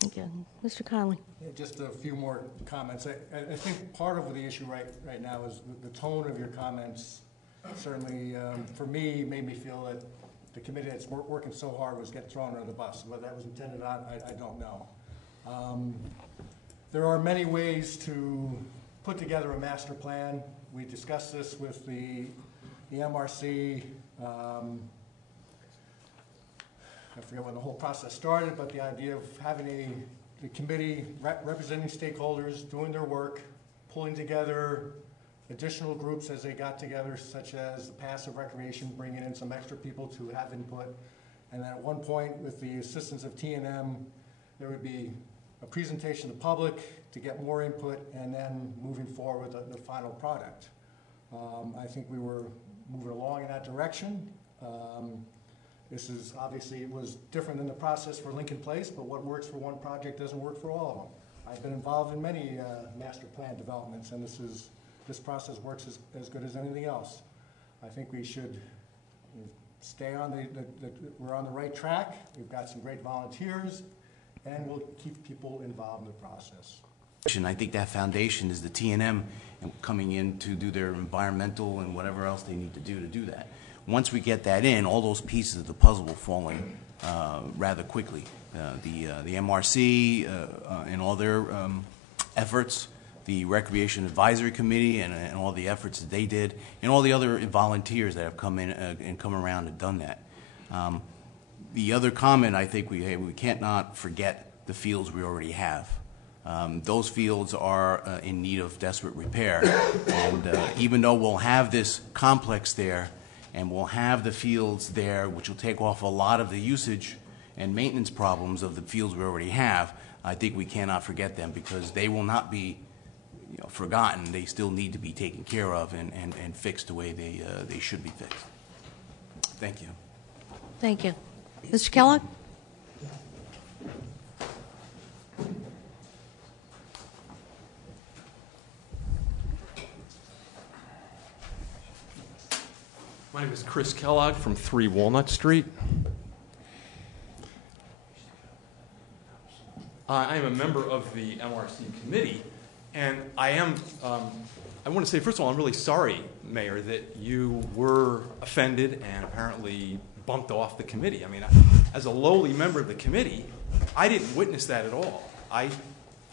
Thank you. Mr. Conley. Yeah, just a few more comments. I think part of the issue right now is the tone of your comments. Certainly, for me, made me feel that the committee that's working so hard was getting thrown under the bus. Whether that was intended on, I don't know. There are many ways to put together a master plan. We discussed this with the MRC. I forget when the whole process started, but the idea of having the committee representing stakeholders, doing their work, pulling together additional groups as they got together, such as the passive recreation, bringing in some extra people to have input. And then at one point, with the assistance of T&M, there would be a presentation to the public to get more input, and then moving forward with the final product. I think we were moving along in that direction. This is obviously, it was different than the process for Lincoln Place, but what works for one project doesn't work for all of them. I've been involved in many master plan developments, and this process works as good as anything else. I think we should stay on we're on the right track. We've got some great volunteers, and we'll keep people involved in the process. I think that foundation is the T&M coming in to do their environmental and whatever else they need to do that. Once we get that in, all those pieces of the puzzle will fall in rather quickly. The MRC and all their efforts, the Recreation Advisory Committee and all the efforts that they did, and all the other volunteers that have come in and come around and done that. The other comment, I think we can't not forget the fields we already have. Those fields are in need of desperate repair, and even though we'll have this complex there, and we'll have the fields there, which will take off a lot of the usage and maintenance problems of the fields we already have, I think we cannot forget them, because they will not be forgotten. They still need to be taken care of and fixed the way they should be fixed. Thank you. Thank you. Mr. Kellogg? My name is Chris Kellogg from 3 Walnut Street. I am a member of the MRC committee, and I want to say, first of all, I'm really sorry, Mayor, that you were offended and apparently bumped off the committee. I mean, as a lowly member of the committee, I didn't witness that at all. I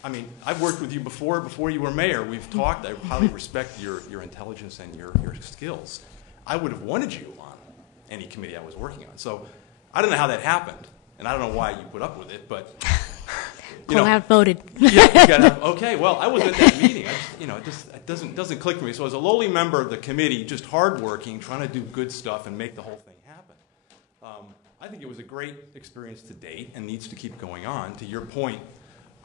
mean, I've worked with you before you were mayor. We've talked. I highly respect your intelligence and your skills. I would have wanted you on any committee I was working on. So I don't know how that happened, and I don't know why you put up with it, but Well, outvoted. Yeah, okay, well, I was at that meeting. It doesn't click for me. So as a lowly member of the committee, just hardworking, trying to do good stuff and make the whole thing happen, I think it was a great experience to date and needs to keep going on. To your point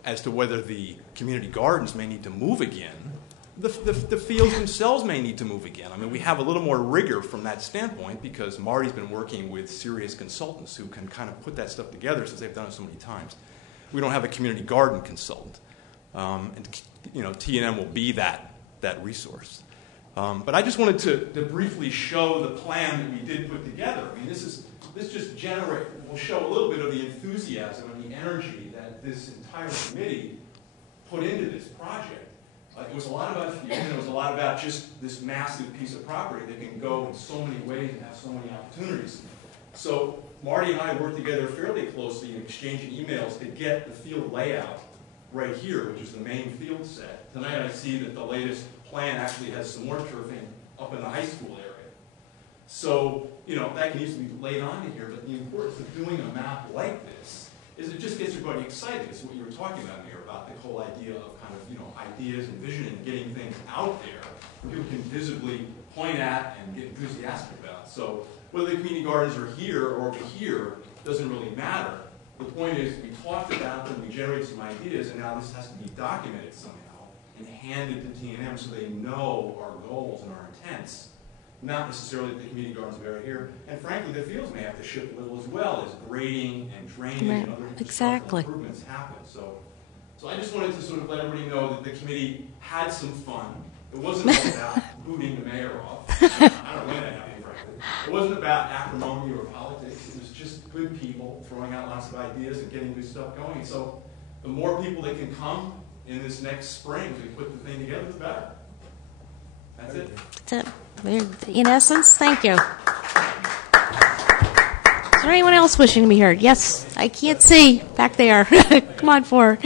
as to whether the community gardens may need to move again, the fields themselves may need to move again. I mean, we have a little more rigor from that standpoint because Marty's been working with serious consultants who can kind of put that stuff together since they've done it so many times. We don't have a community garden consultant, and T&M will be that resource. But I just wanted to briefly show the plan that we did put together. I mean, this just will show a little bit of the enthusiasm and the energy that this entire committee put into this project. It was a lot about field, and it was a lot about just this massive piece of property that can go in so many ways and have so many opportunities. So Marty and I worked together fairly closely in exchanging emails to get the field layout right here, which is the main field set. Tonight I see that the latest plan actually has some more turfing up in the high school area. So, that can easily be laid onto here, but the importance of doing a map like this is it just gets everybody excited. It's what you were talking about, Mayor, about the whole idea of kind of, ideas and vision and getting things out there people can visibly point at and get enthusiastic about. So whether the community gardens are here or over here doesn't really matter. The point is we talked about them, we generated some ideas, and now this has to be documented somehow and handed to T&M so they know our goals and our intents. Not necessarily the community gardens are here, and frankly, the fields may have to shift a little as well as grading and drainage and other improvements happen. So I just wanted to sort of let everybody know that the committee had some fun. It wasn't all about booting the mayor off. I don't know when that happened, frankly. It wasn't about acrimony or politics. It was just good people throwing out lots of ideas and getting good stuff going. So the more people that can come in this next spring to put the thing together, the better. That's it. That's it. In essence, thank you. Is there anyone else wishing to be heard? Yes, I can't see back there. Come on forward.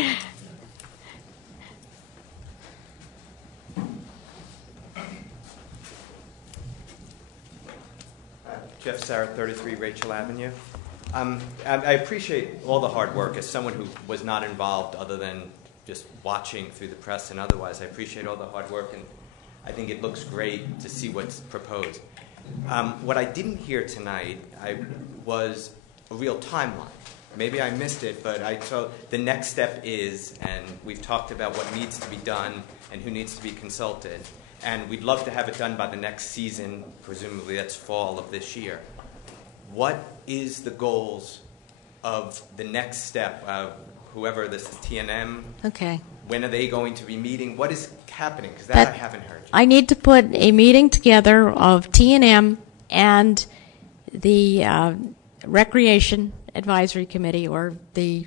Jeff Sarah, 33 Rachel Avenue. I appreciate all the hard work. As someone who was not involved other than just watching through the press and otherwise, I appreciate all the hard work, and I think it looks great to see what's proposed. What I didn't hear tonight was a real timeline. Maybe I missed it, but so the next step is, and we've talked about what needs to be done and who needs to be consulted, and we'd love to have it done by the next season, presumably that's fall of this year. What is the goals of the next step, whoever this is, TNM? Okay. When are they going to be meeting? What is happening? Because that I haven't heard. I need to put a meeting together of T&M and the Recreation Advisory Committee, or the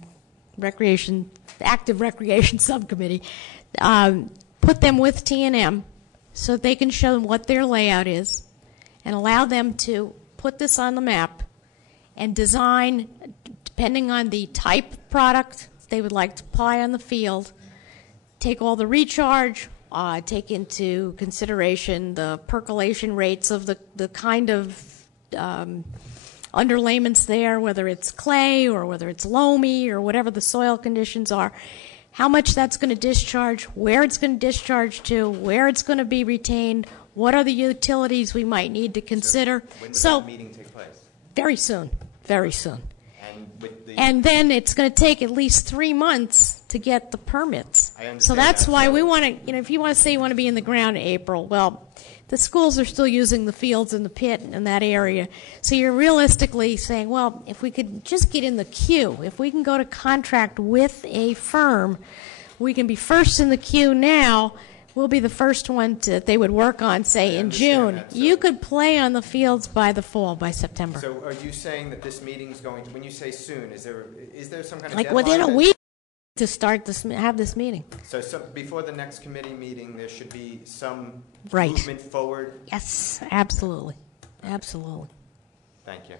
Active Recreation Subcommittee. Put them with T&M so they can show them what their layout is and allow them to put this on the map and design, depending on the type of product they would like to apply on the field, take all the recharge, take into consideration the percolation rates of the kind of underlayments there, whether it's clay or whether it's loamy or whatever the soil conditions are, how much that's going to discharge, where it's going to discharge to, where it's going to be retained, what are the utilities we might need to consider. So when does that meeting take place? Very soon, very soon. And, and then it's going to take at least 3 months to get the permits. I understand so that's that. why we want to, if you want to say you want to be in the ground in April, well, the schools are still using the fields and the pit in that area. So you're realistically saying, well, if we could just get in the queue, if we can go to contract with a firm, we can be first in the queue now. We'll be the first one that they would work on, say, in June. That, so you could play on the fields by the fall, by September. So are you saying that this meeting's going to, when you say soon, is there some kind of Like deadline? within a week to start this, have this meeting. So before the next committee meeting, there should be some Right. movement forward? Yes, absolutely. Absolutely. Thank you.